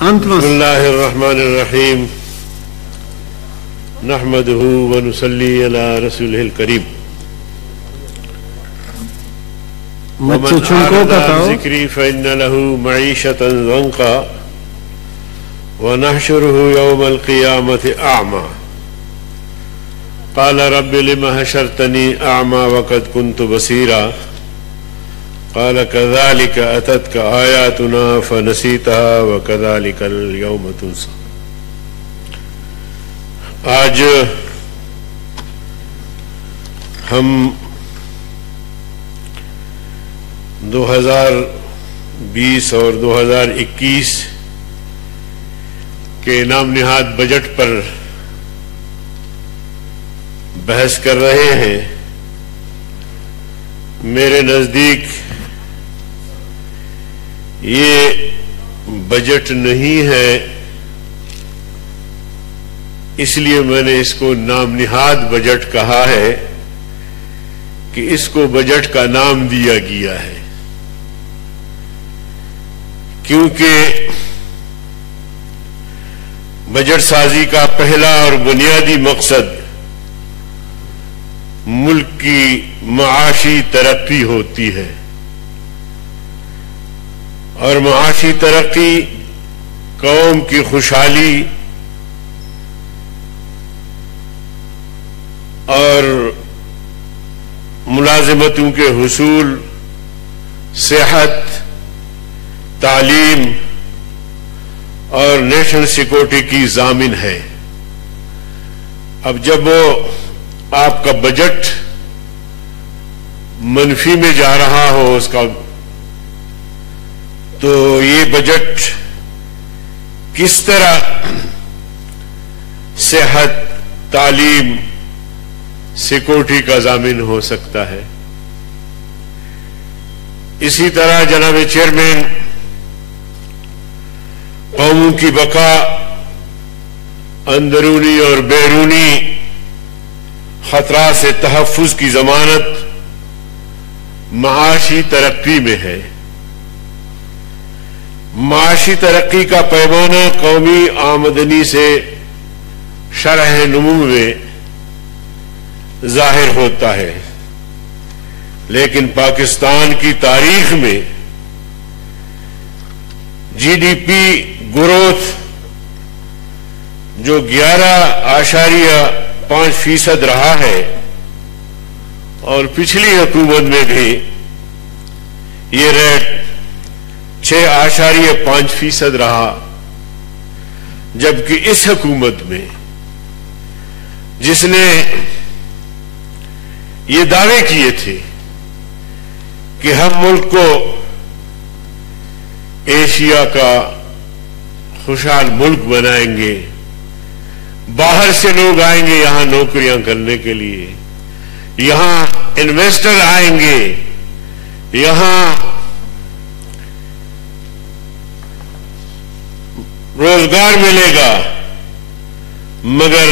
بسم اللہ الرحمن الرحیم نحمدہ ونصلی علی رسولہ الکریم ومن أعرض عن ذکری فإن له معیشة ضنکا ونحشره یوم القیامة أعمى قال رب لم حشرتني أعمى وقد كنت بصيرا قال كذلك أتتك آياتنا فنسيتها وكذلك اليوم تنسى. آج ہم 2020 اور 2021 کے نام نہاد بجٹ پر بحث کر رہے ہیں. میرے نزدیک یہ بجٹ نہیں ہے، اس لیے میں نے اس کو نام نہاد بجٹ کہا ہے کہ اس کو بجٹ کا نام دیا گیا ہے، کیونکہ بجٹ سازی کا پہلا اور بنیادی مقصد ملک کی معاشی ترقی ہوتی ہے، اور معاشی ترقی قوم کی خوشحالی اور ملازمتوں کے حصول، صحت، تعلیم اور نیشنل سیکورٹی کی ضامن ہے. اب جب وہ آپ کا بجٹ منفی میں جا رہا ہو اس کا، تو یہ بجٹ کس طرح صحت، تعلیم، سیکورٹی کا ضامن ہو سکتا ہے؟ اسی طرح جناب چیئرمین، قوموں کی بقا، اندرونی اور بیرونی خطرات سے تحفظ کی ضمانت معاشی ترقی میں ہے. معاشی ترقی کا پیمانہ قومی آمدنی سے شرح نمو میں ظاہر ہوتا ہے، لیکن پاکستان کی تاریخ میں جی ڈی پی گروتھ جو 11.5% رہا ہے، اور پچھلی حکومت میں بھی یہ ریٹ 6.5% رہا، جبکہ اس حکومت میں جس نے یہ دعوے کیے تھے کہ ہم ملک کو ایشیا کا خوشحال ملک بنائیں گے، باہر سے لوگ آئیں گے یہاں نوکریاں کرنے کے لیے، یہاں انویسٹر آئیں گے، یہاں روزگار ملے گا، مگر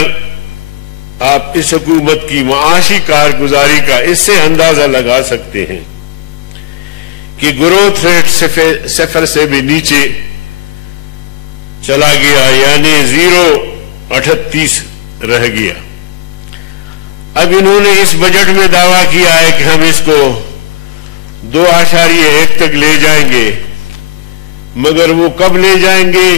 آپ اس حکومت کی معاشی کارگزاری کا اس سے اندازہ لگا سکتے ہیں کہ گروتھ ریٹ صفر سے بھی نیچے چلا گیا، یعنی 0.38 رہ گیا. اب انہوں نے اس بجٹ میں دعویٰ کیا ہے کہ ہم اس کو 2.1 تک لے جائیں گے، مگر وہ کب لے جائیں گے؟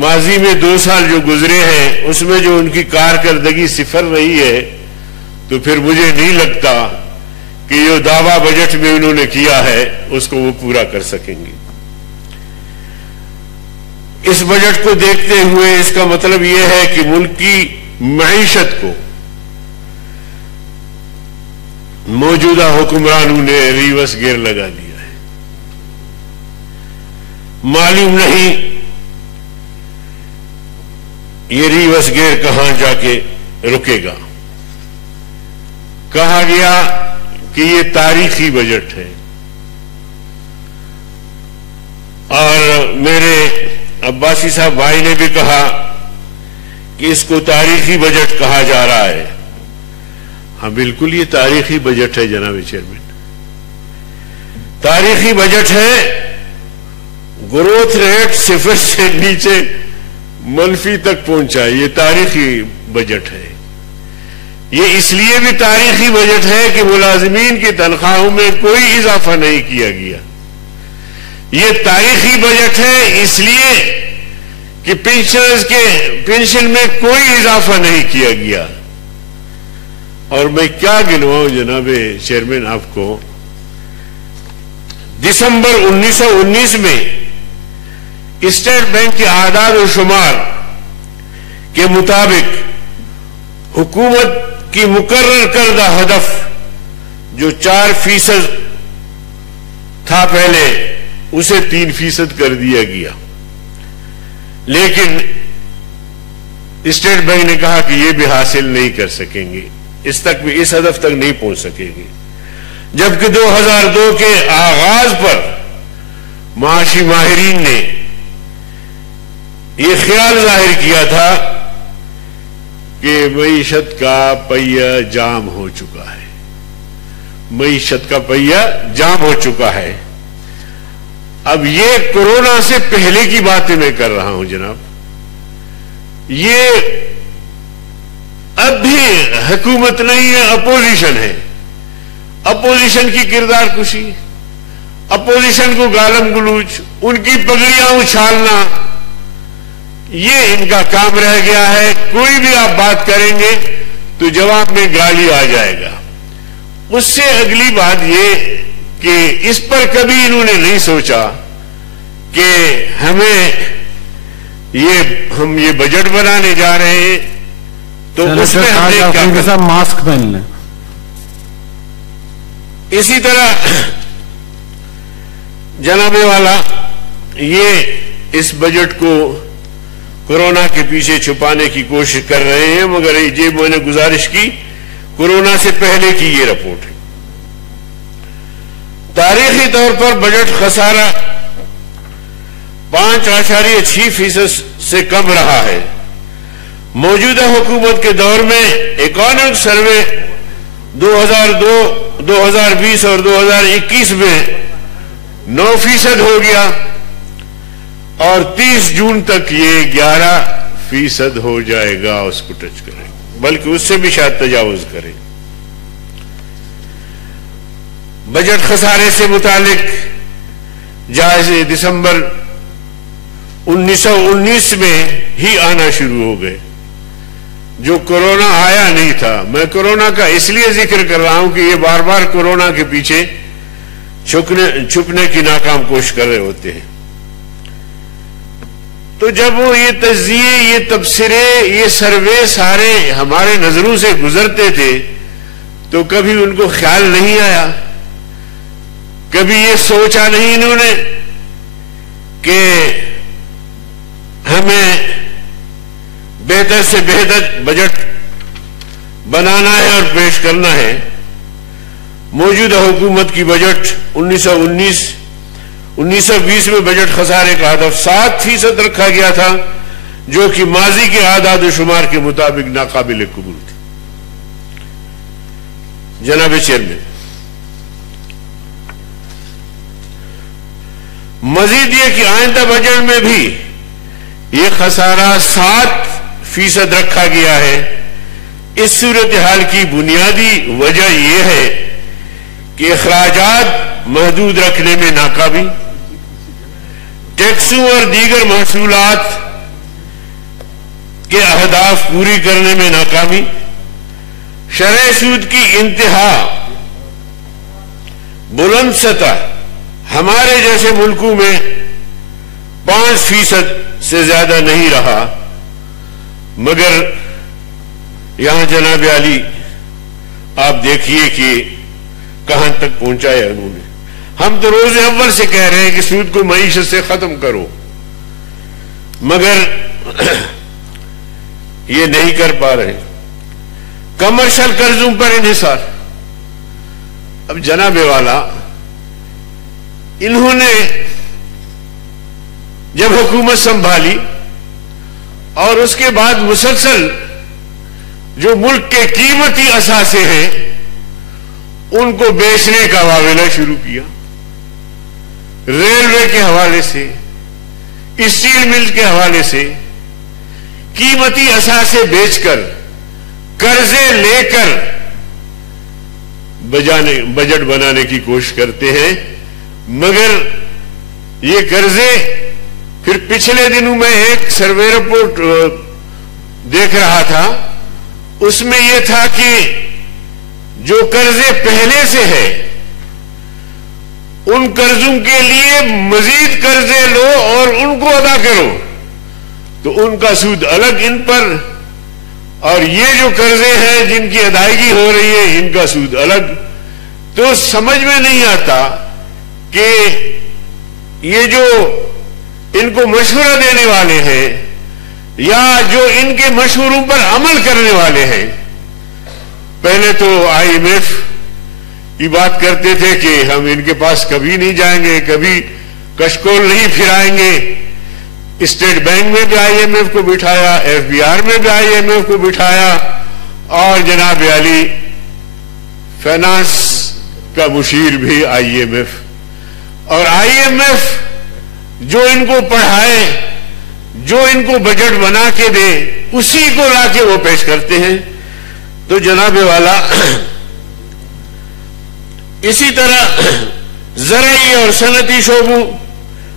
ماضی میں 2 سال جو گزرے ہیں اس میں جو ان کی کارکردگی صفر رہی ہے، تو پھر مجھے نہیں لگتا کہ یہ دعویٰ بجٹ میں انہوں نے کیا ہے اس کو وہ پورا کر سکیں گے. اس بجٹ کو دیکھتے ہوئے اس کا مطلب یہ ہے کہ ملک کی معیشت کو موجودہ حکمرانوں نے ریورس گیئر لگا دیا ہے. معلوم نہیں یہ ریورس گیئر کہاں جا کے رکے گا. کہا گیا کہ یہ تاریخی بجٹ ہے، اور میرے عباسی صاحب بھائی نے بھی کہا کہ اس کو تاریخی بجٹ کہا جا رہا ہے. ہاں بالکل یہ تاریخی بجٹ ہے جناب چیئرمین، تاریخی بجٹ ہے. گروتھ ریٹ 0 سے نیچے منفی تک پہنچا. یہ تاریخی بجٹ ہے. یہ اس لیے بھی تاریخی بجٹ ہے کہ ملازمین کی تنخواہوں میں کوئی اضافہ نہیں کیا گیا. یہ تاریخی بجٹ ہے اس لیے کہ پینشنرز کے پینشن میں کوئی اضافہ نہیں کیا گیا. اور میں کیا گنواؤں جناب چیئرمین آپ کو. دسمبر 1919 میں اسٹیٹ بینک کے اعداد و شمار کے مطابق حکومت کی مقرر کردہ ہدف جو 4% تھا پہلے اسے 3% کر دیا گیا. لیکن اسٹیٹ بینک نے کہا کہ یہ بھی حاصل نہیں کر سکیں گے, اس ہدف تک نہیں پہنچ سکیں گے. جبکہ 2002 کے آغاز پر معاشی ماہرین نے یہ خیال ظاہر کیا تھا کہ معیشت کا پہیہ جام ہو چکا ہے. معیشت کا پہیہ جام ہو چکا ہے. اب یہ کورونا سے پہلے کی باتیں میں کر رہا ہوں جناب. یہ اب بھی حکومت نہیں ہے, اپوزیشن ہے. اپوزیشن کی کردار کشی, اپوزیشن کو گالم گلوچ, ان کی پگڑیاں اچھالنا, یہ ان کا کام رہ گیا ہے. کوئی بھی آپ بات کریں گے تو جواب میں گالی آ جائے گا. اس سے اگلی بات یہ کہ اس پر کبھی انہوں نے نہیں سوچا کہ ہم یہ بجٹ بنانے جا رہے ہیں تو اس میں ہم نے کیا صاحب ماسک پہن لیں. اسی طرح جناب والا یہ اس بجٹ کو کورونا کے پیچھے چھپانے کی کوشش کر رہے ہیں, مگر یہ میں نے گزارش کی کورونا سے پہلے کی یہ رپورٹ ہے. تاریخی طور پر بجٹ خسارہ 5.6% سے کم رہا ہے. موجودہ حکومت کے دور میں اکانومک سروے 2002, 2020 اور 2021 میں 9% ہو گیا اور 30 جون تک یہ 11% ہو جائے گا. اس کو ٹچ کرے بلکہ اس سے بھی شاید تجاوز کرے. بجٹ خسارے سے متعلق جائزے دسمبر 1919 میں ہی آنا شروع ہو گئے, جو کورونا آیا نہیں تھا. میں کورونا کا اس لیے ذکر کر رہا ہوں کہ یہ بار بار کورونا کے پیچھے چھپنے کی ناکام کوشش کر رہے ہوتے ہیں. تو جب وہ یہ تجزیے, یہ تبصرے, یہ سروے سارے ہمارے نظروں سے گزرتے تھے تو کبھی ان کو خیال نہیں آیا, کبھی یہ سوچا نہیں انہوں نے کہ ہمیں بہتر سے بہتر بجٹ بنانا ہے اور پیش کرنا ہے. موجودہ حکومت کی بجٹ 1920 میں بجٹ خسارے کا ہدف 7% رکھا گیا تھا, جو کہ ماضی کے اعداد و شمار کے مطابق ناقابل قبول تھی. جناب چیئرمین, مزید یہ کہ آئندہ بجٹ میں بھی یہ خسارہ 7% رکھا گیا ہے. اس صورتحال کی بنیادی وجہ یہ ہے کہ اخراجات محدود رکھنے میں ناکامی, ٹیکسوں اور دیگر محصولات کے اہداف پوری کرنے میں ناکامی, شرح سود کی انتہا بلند سطح ہمارے جیسے ملکوں میں 5% سے زیادہ نہیں رہا, مگر یہاں جناب علی آپ دیکھیے کہ کہاں تک پہنچایا انہوں نے. ہم تو روز اول سے کہہ رہے ہیں کہ سود کو معیشت سے ختم کرو, مگر یہ نہیں کر پا رہے. کمرشل قرضوں پر انحصار. اب جناب والا انہوں نے جب حکومت سنبھالی اور اس کے بعد مسلسل جو ملک کے قیمتی اثاثے ہیں ان کو بیچنے کا معاملہ شروع کیا. ریلوے کے حوالے سے, اسٹیل مل کے حوالے سے قیمتی اثاثے بیچ کر قرضے لے کر بجٹ بنانے کی کوشش کرتے ہیں، مگر یہ قرضے پھر پچھلے دنوں میں ایک سروے رپورٹ دیکھ رہا تھا، اس میں یہ تھا کہ جو قرضے پہلے سے ہے ان قرضوں کے لیے مزید قرضے لو اور ان کو ادا کرو تو ان کا سود الگ ان پر، اور یہ جو قرضے ہیں جن کی ادائیگی ہو رہی ہے ان کا سود الگ. تو سمجھ میں نہیں آتا کہ یہ جو ان کو مشورہ دینے والے ہیں یا جو ان کے مشوروں پر عمل کرنے والے ہیں، پہلے تو IMF کی بات کرتے تھے کہ ہم ان کے پاس کبھی نہیں جائیں گے، کبھی کشکول نہیں پھرائیں گے. اسٹیٹ بینک میں بھی IMF کو بٹھایا، FBR میں بھی IMF کو بٹھایا، اور جناب علی فائنانس کا مشیر بھی IMF. اور IMF جو ان کو پڑھائے، جو ان کو بجٹ بنا کے دے، اسی کو لا کے وہ پیش کرتے ہیں. تو جناب والا اسی طرح زرعی اور صنعتی شعبوں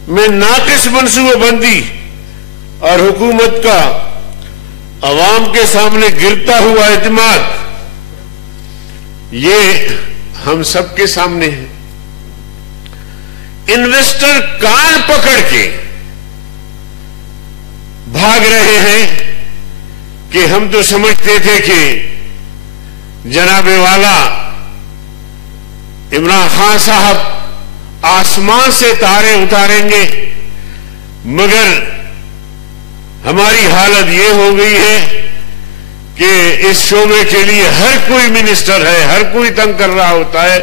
میں ناقص منصوبہ بندی اور حکومت کا عوام کے سامنے گرتا ہوا اعتماد، یہ ہم سب کے سامنے ہے. انویسٹر کان پکڑ کے بھاگ رہے ہیں کہ ہم تو سمجھتے تھے کہ جناب والا عمران خان صاحب آسمان سے تارے اتاریں گے، مگر ہماری حالت یہ ہو گئی ہے کہ اس شعبے کے لیے ہر کوئی منسٹر ہے، ہر کوئی تنگ کر رہا ہوتا ہے.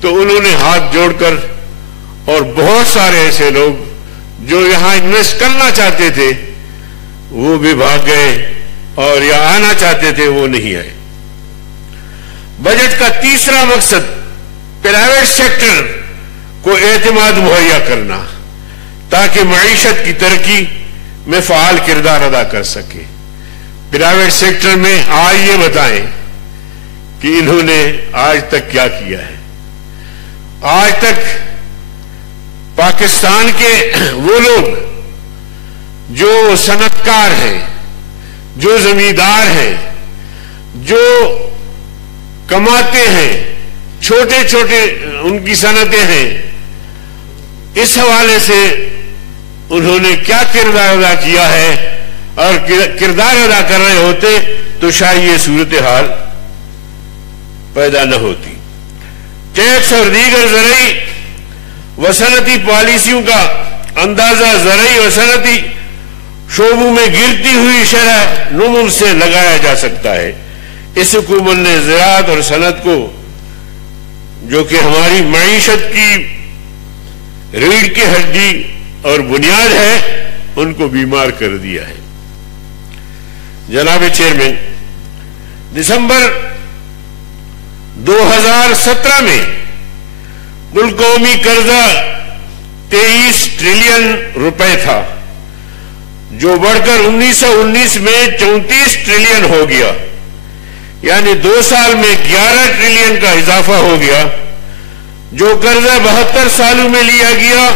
تو انہوں نے ہاتھ جوڑ کر، اور بہت سارے ایسے لوگ جو یہاں انویسٹ کرنا چاہتے تھے وہ بھی بھاگ گئے، اور یہاں آنا چاہتے تھے وہ نہیں آئے. بجٹ کا تیسرا مقصد پرائیویٹ سیکٹر کو اعتماد مہیا کرنا تاکہ معیشت کی ترقی میں فعال کردار ادا کر سکے. پرائیویٹ سیکٹر میں آئیے بتائیں کہ انہوں نے آج تک کیا کیا ہے. آج تک پاکستان کے وہ لوگ جو صنعت کار ہیں، جو زمیندار ہیں، جو کماتے ہیں، چھوٹے چھوٹے ان کی صنعتیں ہیں، اس حوالے سے انہوں نے کیا کردار ادا کیا ہے، اور کردار ادا کر رہے ہوتے تو شاید یہ صورتحال پیدا نہ ہوتی. ٹیکس اور دیگر زرعی و صنعتی پالیسیوں کا اندازہ زرعی و صنعتی شعبوں میں گرتی ہوئی شرح نمو سے لگایا جا سکتا ہے. اس حکومت نے زراعت اور صنعت کو، جو کہ ہماری معیشت کی ریڑھ کی ہڈی اور بنیاد ہے، ان کو بیمار کر دیا ہے. جناب چیئرمین، دسمبر 2017 میں کل قومی قرضہ 23 ٹریلین روپے تھا، جو بڑھ کر 1919 میں 34 ٹریلین ہو گیا، یعنی 2 سال میں 11 ٹریلین کا اضافہ ہو گیا. جو قرضہ 72 سالوں میں لیا گیا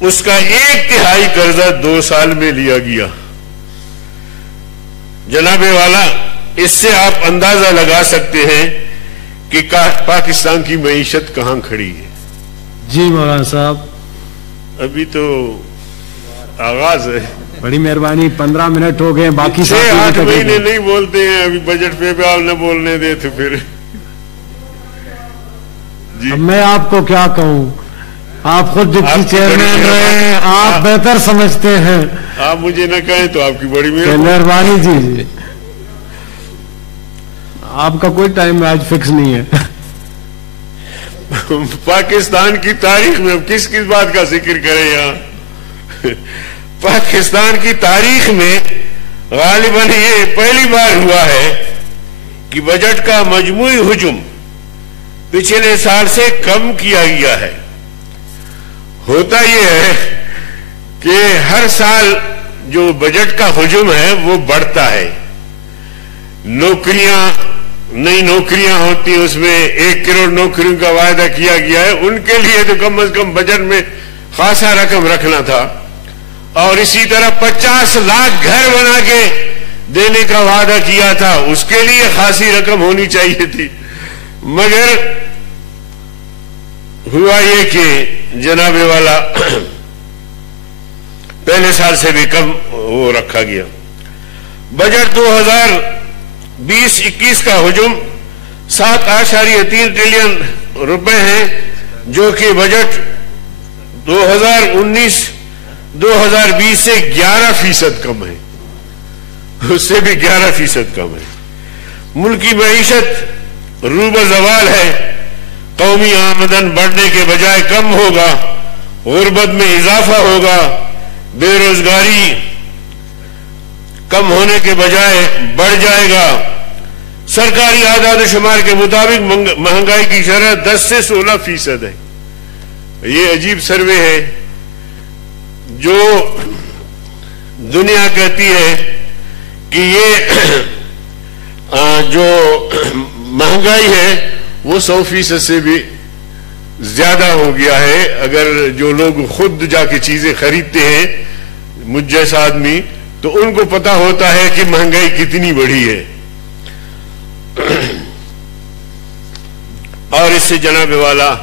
اس کا 1/3 قرضہ 2 سال میں لیا گیا. جناب والا، اس سے آپ اندازہ لگا سکتے ہیں کہ پاکستان کی معیشت کہاں کھڑی ہے. جی مولانا صاحب، ابھی تو آغاز ہے. بڑی مہربانی، 15 منٹ ہو گئے، باقی 6-8 مہینے نہیں بولتے ہیں. ابھی بجٹ پہ بھی آپ نہ بولنے دے تو پھر جی اب میں آپ کو کیا کہوں، آپ خود ڈپٹی چیئرمین رہے ہیں، آپ بہتر سمجھتے ہیں. آپ مجھے نہ کہیں تو آپ کی بڑی مہربانی. جی آپ کا کوئی ٹائم آج فکس نہیں ہے. پاکستان کی تاریخ میں کس کس بات کا ذکر کریں یہاں. پاکستان کی تاریخ میں غالباً یہ پہلی بار ہوا ہے کہ بجٹ کا مجموعی حجم پچھلے سال سے کم کیا گیا ہے. ہوتا یہ ہے کہ ہر سال جو بجٹ کا ہجوم ہے وہ بڑھتا ہے. نئی نوکریاں ہوتی ہیں, اس میں 1 کروڑ نوکریوں کا وعدہ کیا گیا ہے, ان کے لیے تو کم از کم بجٹ میں خاصا رقم رکھنا تھا. اور اسی طرح 50 لاکھ گھر بنا کے دینے کا وعدہ کیا تھا, اس کے لیے خاصی رقم ہونی چاہیے تھی. مگر ہوا یہ کہ جناب والا پہلے سال سے بھی کم وہ رکھا گیا. بجٹ 2020-21 کا حجم 7.3 ٹریلین روپے ہیں, جو کہ بجٹ 2019-2020 سے 11% کم ہے, اس سے بھی 11% کم ہے. ملکی معیشت روبہ زوال ہے, قومی آمدن بڑھنے کے بجائے کم ہوگا, غربت میں اضافہ ہوگا, بے روزگاری کم ہونے کے بجائے بڑھ جائے گا. سرکاری اعداد و شمار کے مطابق مہنگائی کی شرح 10 سے 16% ہے. یہ عجیب سروے ہے. جو دنیا کہتی ہے کہ یہ جو مہنگائی ہے وہ 100% سے بھی زیادہ ہو گیا ہے. اگر جو لوگ خود جا کے چیزیں خریدتے ہیں, مجھ جیسا آدمی, تو ان کو پتا ہوتا ہے کہ مہنگائی کتنی بڑھی ہے. اور اس سے جناب والا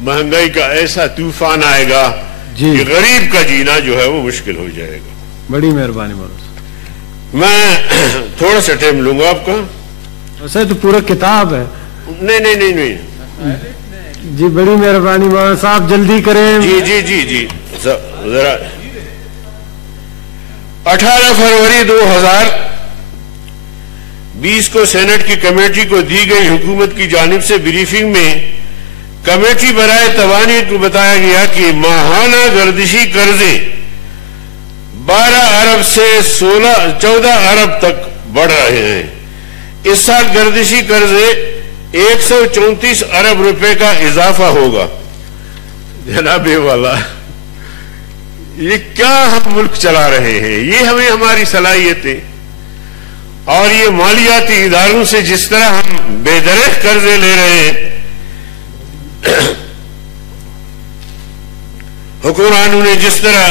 مہنگائی کا ایسا طوفان آئے گا کہ غریب کا جینا جو ہے وہ مشکل ہو جائے گا. بڑی مہربانی مولانا. میں تھوڑا سا ٹائم لوں گا آپ کا. ویسے تو پورا کتاب ہے. نہیں جی بڑی مہربانی مولانا صاحب, جلدی کریں. جی ذرا 18 فروری 2020 کو سینٹ کی کمیٹی کو دی گئی حکومت کی جانب سے بریفنگ میں کمیٹی برائے توانائی کو بتایا گیا کہ ماہانہ گردشی قرضے 12 ارب سے 14 ارب تک بڑھ رہے ہیں. اس سال گردشی قرضے 134 ارب روپے کا اضافہ ہوگا. جناب والا, یہ کیا ہم ملک چلا رہے ہیں؟ یہ ہمیں ہماری صلاحیتیں اور یہ مالیاتی اداروں سے جس طرح ہم بے درخت قرضے لے رہے ہیں, حکمرانوں نے جس طرح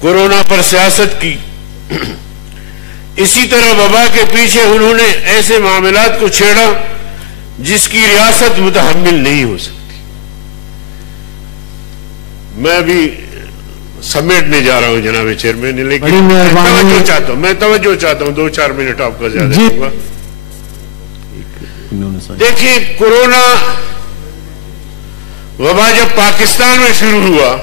کورونا پر سیاست کی, اسی طرح وبا کے پیچھے انہوں نے ایسے معاملات کو چھیڑا جس کی ریاست متحمل نہیں ہو سکتی. میں ابھی سمیٹنے جا رہا ہوں جناب چیئرمین, لیکن میں توجہ چاہتا ہوں 2-4 منٹ آپ کا زیادہ دوں گا. دیکھیں, کورونا وبا جب پاکستان میں شروع ہوا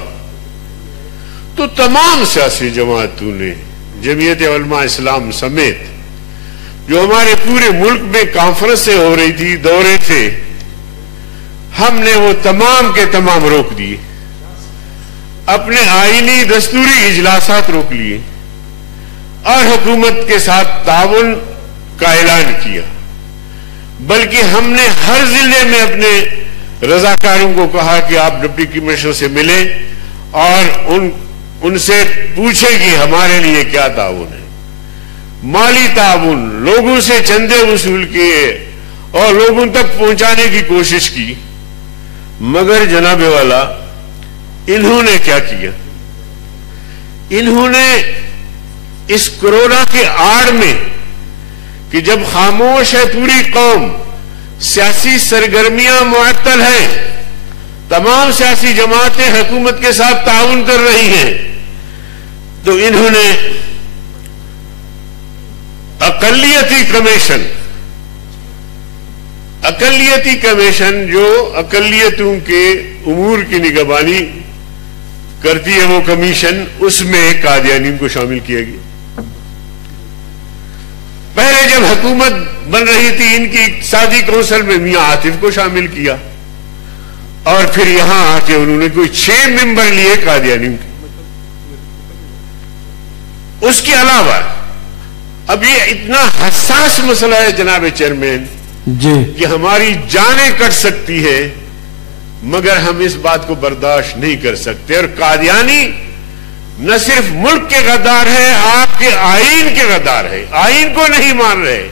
تو تمام سیاسی جماعتوں نے, جمعیت علماء اسلام سمیت, جو ہمارے پورے ملک میں کانفرنسیں ہو رہی تھی, دورے تھے, ہم نے وہ تمام کے تمام روک دیے. اپنے آئینی دستوری اجلاسات روک لیے اور حکومت کے ساتھ تعاون کا اعلان کیا. بلکہ ہم نے ہر ضلع میں اپنے رضاکاروں کو کہا کہ آپ ڈپٹی کمشنر سے ملیں اور ان سے پوچھیں کہ ہمارے لیے کیا تعاون ہے. مالی تعاون, لوگوں سے چندے وصول کیے اور لوگوں تک پہنچانے کی کوشش کی. مگر جناب والا, انہوں نے کیا کیا؟ انہوں نے اس کورونا کے آڑ میں کہ جب خاموش ہے پوری قوم, سیاسی سرگرمیاں معطل ہیں, تمام سیاسی جماعتیں حکومت کے ساتھ تعاون کر رہی ہیں, تو انہوں نے اقلیتی کمیشن جو اقلیتوں کے امور کی نگرانی کرتی ہے, وہ کمیشن, اس میں قادیانیوں کو شامل کیا گیا. پہلے جب حکومت بن رہی تھی ان کی اقتصادی کونسل میں میاں عاطف کو شامل کیا, اور پھر یہاں آ کے انہوں نے کوئی 6 ممبر لیے قادیانیوں کے. اس کے علاوہ اب یہ اتنا حساس مسئلہ ہے جناب چیئرمین کہ ہماری جانیں کٹ سکتی ہے, مگر ہم اس بات کو برداشت نہیں کر سکتے. اور قادیانی نہ صرف ملک کے غدار ہیں، آپ کے آئین کے غدار ہیں، آئین کو نہیں مان رہے،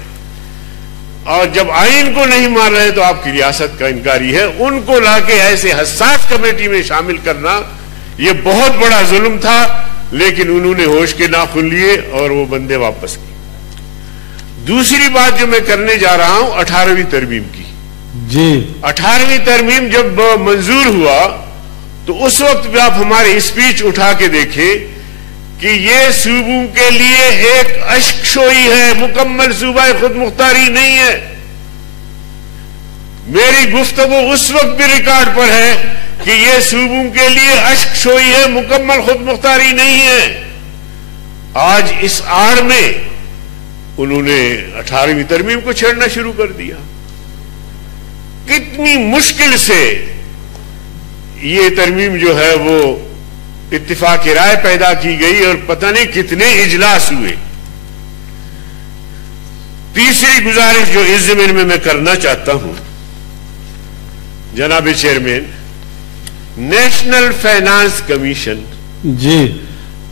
اور جب آئین کو نہیں مان رہے تو آپ کی ریاست کا انکاری ہے۔ ان کو لا کے ایسے حساس کمیٹی میں شامل کرنا یہ بہت بڑا ظلم تھا، لیکن انہوں نے ہوش کے ناخن لیے اور وہ بندے واپس کیے۔ دوسری بات جو میں کرنے جا رہا ہوں 18ویں ترمیم کی۔ جی 18ویں ترمیم جب منظور ہوا تو اس وقت بھی آپ ہمارے اسپیچ اٹھا کے دیکھیں کہ یہ صوبوں کے لیے ایک اشک شوئی ہے، مکمل صوبہ خود مختاری نہیں ہے۔ میری گفتگو اس وقت بھی ریکارڈ پر ہے کہ یہ صوبوں کے لیے اشک شوئی ہے، مکمل خود مختاری نہیں ہے۔ آج اس آڑ میں انہوں نے 18ویں ترمیم کو چھیڑنا شروع کر دیا۔ کتنی مشکل سے یہ ترمیم جو ہے وہ اتفاق رائے پیدا کی گئی اور پتہ نہیں کتنے اجلاس ہوئے۔ تیسری گزارش جو اس زمین میں کرنا چاہتا ہوں جناب چیئرمین، نیشنل فائنانس کمیشن جی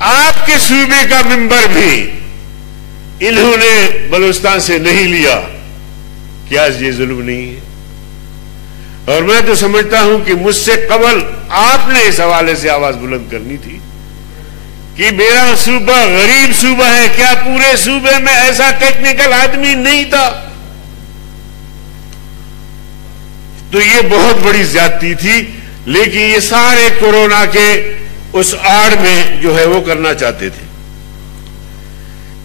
آپ کے صوبے کا ممبر بھی انہوں نے بلوچستان سے نہیں لیا، کیا یہ ظلم نہیں ہے؟ اور میں تو سمجھتا ہوں کہ مجھ سے قبل آپ نے اس حوالے سے آواز بلند کرنی تھی کہ میرا صوبہ غریب صوبہ ہے، کیا پورے صوبے میں ایسا ٹیکنیکل آدمی نہیں تھا؟ تو یہ بہت بڑی زیادتی تھی، لیکن یہ سارے کورونا کے اس آڑ میں جو ہے وہ کرنا چاہتے تھے۔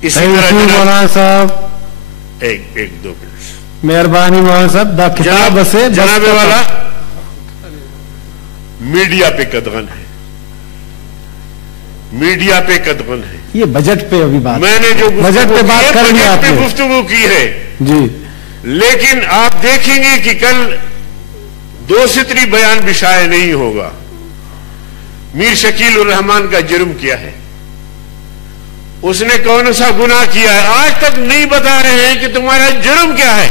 اسی طرح مولانا صاحب ایک دو منٹ مہربانی مولانا صاحب جناب والا میڈیا پہ قدغن ہے، میڈیا پہ قدغن ہے۔ یہ بجٹ پہ ابھی بات میں نے جو بجٹ پہ بات کر لی آپ نے گفتگو کی ہے جی، لیکن آپ دیکھیں گے کہ کل 2 سطری بیان بھی شائع نہیں ہوگا۔ میر شکیل الرحمان کا جرم کیا ہے، اس نے کون سا گناہ کیا ہے، آج تک نہیں بتا رہے ہیں کہ تمہارا جرم کیا ہے۔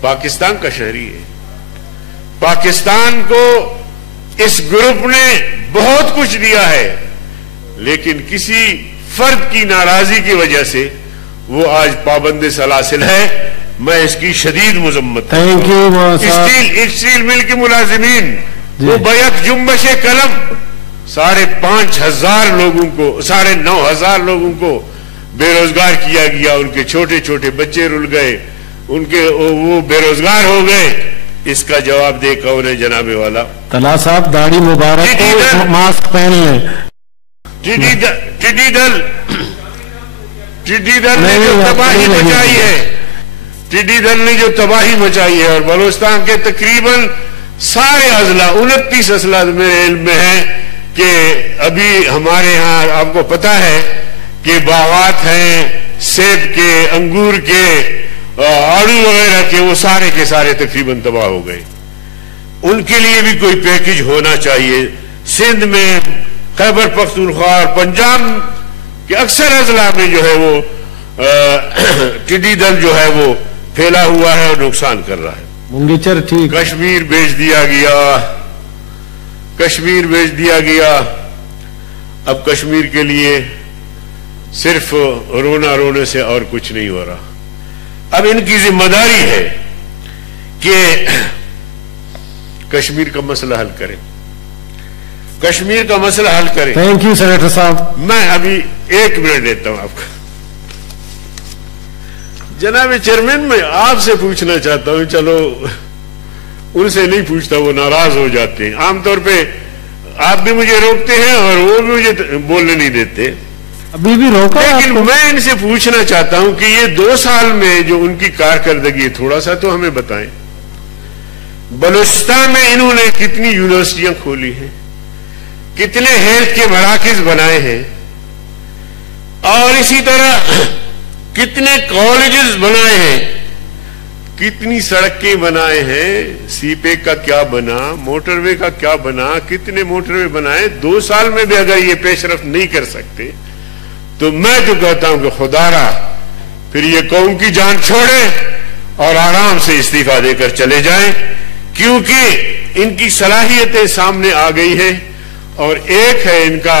پاکستان کا شہری ہے، پاکستان کو اس گروپ نے بہت کچھ دیا ہے، لیکن کسی فرد کی ناراضی کی وجہ سے وہ آج پابند سلاسل ہے۔ میں اس کی شدید مذمت تھینک یو۔ اسٹیل مل کے ملازمین وہ بیک جنبش قلم 5,500 لوگوں کو 9,500 لوگوں کو بے روزگار کیا گیا، ان کے چھوٹے چھوٹے بچے رل گئے، ان کے وہ بے روزگار ہو گئے۔ اس کا جواب دے کون ہے جناب والا؟ طلعت صاحب داڑھی مبارک ماسک پہن لیں۔ ٹڈی دل نے جو تباہی مچائی ہے، ٹڈی دل نے جو تباہی مچائی ہے، اور بلوچستان کے تقریباً سارے اضلاع 29 اضلاع میرے علم میں ہیں کہ ابھی ہمارے ہاں آپ کو پتا ہے کہ باغات ہیں سیب کے، انگور کے، آڑو وغیرہ کے، وہ سارے کے سارے تقریباً تباہ ہو گئے۔ ان کے لیے بھی کوئی پیکج ہونا چاہیے۔ سندھ میں، خیبر پختونخوا اور پنجاب کے اکثر اضلاع میں جو ہے وہ ٹڈی دل جو ہے وہ پھیلا ہوا ہے اور نقصان کر رہا ہے۔ منگیچر ٹھیک، کشمیر بیچ دیا گیا، کشمیر بیچ دیا گیا۔ اب کشمیر کے لیے صرف رونا رونے سے اور کچھ نہیں ہو رہا۔ اب ان کی ذمہ داری ہے کہ کشمیر کا مسئلہ حل کریں، کشمیر کا مسئلہ حل کریں۔ تھینک یو سینیٹر صاحب۔ میں ابھی 1 منٹ دیتا ہوں آپ کو۔ جناب چیئرمین، میں آپ سے پوچھنا چاہتا ہوں، چلو ان سے نہیں پوچھتا، وہ ناراض ہو جاتے ہیں۔ عام طور پہ آپ بھی مجھے روکتے ہیں اور وہ بھی مجھے بولنے نہیں دیتے، ابھی بھی روکا، لیکن میں ان سے پوچھنا چاہتا ہوں کہ یہ 2 سال میں جو ان کی کارکردگی ہے تھوڑا سا تو ہمیں بتائیں۔ بلوچستان میں انہوں نے کتنی یونیورسٹیاں کھولی ہیں، کتنے ہیلتھ کے مراکز بنائے ہیں، اور اسی طرح کتنے کالجز بنائے ہیں، کتنی سڑکیں بنائے ہیں، سی پیک کا کیا بنا، موٹر وے کا کیا بنا، کتنے موٹر وے بنائے۔ 2 سال میں بھی اگر یہ پیش رفت نہیں کر سکتے تو میں تو کہتا ہوں کہ خدا را پھر یہ قوم کی جان چھوڑے اور آرام سے استعفیٰ دے کر چلے جائیں، کیونکہ ان کی صلاحیتیں سامنے آ گئی ہیں۔ اور ایک ہے ان کا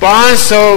500